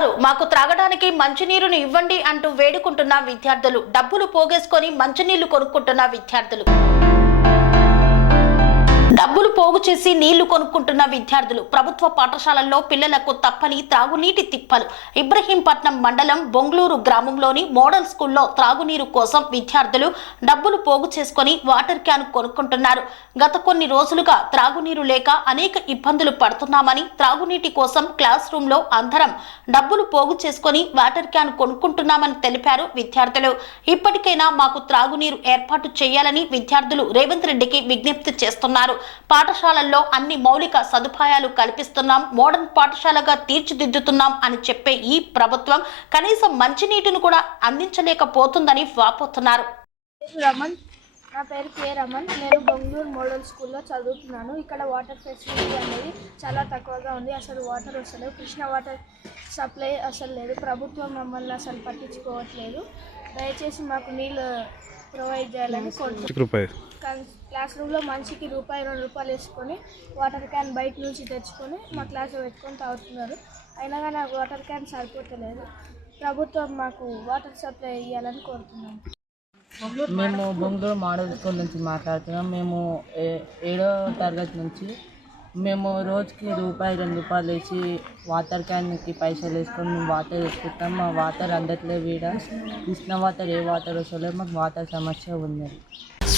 Sir మాకు త్రాగడానికి మంచినీరును ఇవ్వండి అంటూ వేడుకుంటున్న విద్యార్థులు డబ్బులు పోగేసుకొని మంచినీళ్ళు కొనుక్కుంటున్న విద్యార్థులు. డబ్బులు పోగు చేసి నీళ్ళు కొనుక్కుంటున్న విద్యార్థులు ప్రభుత్వ పాఠశాలల్లో పిల్లలకు తప్పని త్రాగునీటి తిప్పలు. ఇబ్రహీంపట్నం మండలం బొంగళూరు గ్రామంలోని మోడల్ స్కూల్లో త్రాగునీరు కోసం విద్యార్థులు డబ్బులు పోగు చేసుకొని వాటర్ క్యాన్ కొనుక్కుంటున్నారు. గత కొన్ని రోజులుగా త్రాగునీరు లేక అనేక ఇబ్బందులు పడుతున్నామని త్రాగునీటి కోసం క్లాస్ రూమ్లో అందరం డబ్బులు పోగు చేసుకొని వాటర్ క్యాన్ కొనుక్కుంటున్నామని తెలిపారు విద్యార్థులు. ఇప్పటికైనా మాకు త్రాగునీరు ఏర్పాటు చేయాలని విద్యార్థులు రేవంత్ రెడ్డికి విజ్ఞప్తి చేస్తున్నారు. పాఠశాలల్లో అన్ని మౌలిక సదుపాయాలు కల్పిస్తున్నాం మోడర్న్ పాఠశాలగా తీర్చిదిద్దుతున్నాం అని చెప్పే ఈ ప్రభుత్వం కనీసం మంచినీటిని కూడా అందించలేకపోతుందని వాపోతున్నారు. రమణ్ నా పేరు కే రమణ్ నేను బొంగళూరు మోడల్ స్కూల్లో చదువుతున్నాను. ఇక్కడ వాటర్ ఫెసిలిటీ అనేది చాలా తక్కువగా ఉంది. అసలు వాటర్ వస్తలేవు కృష్ణ వాటర్ సప్లై అసలు లేదు. ప్రభుత్వం మమ్మల్ని అసలు పట్టించుకోవట్లేదు. దయచేసి మాకు నీళ్ళు ప్రొవైడ్ చేయాలని కోరుతున్నాను. క్లాస్ రూమ్లో మనిషికి రూపాయి రెండు రూపాయలు వేసుకొని వాటర్ క్యాన్ బయట నుంచి తెచ్చుకొని మా క్లాస్లో పెట్టుకొని తాగుతున్నారు. అయినా కానీ నాకు వాటర్ క్యాన్ సరిపోతలేదు. ప్రభుత్వం మాకు వాటర్ సప్లై ఇవ్వాలని కోరుతున్నాను మేము బొంగళూరు మోడల్ స్కూల్ నుంచి మాట్లాడుతున్నాం. మేము ఏ- ఏడో తరగతి నుంచి మేము రోజుకి రూపాయి రెండు రూపాయలు వేసి వాటర్ క్యాన్కి పైసలు వేసుకొని మేము వాటర్ తెచ్చుకుంటాం మా వాటర్ అందట్లే వీడ కృష్ణ వాటర్ ఏ వాటర్ వస్తలేదు. మాకు వాటర్ సమస్య ఉంది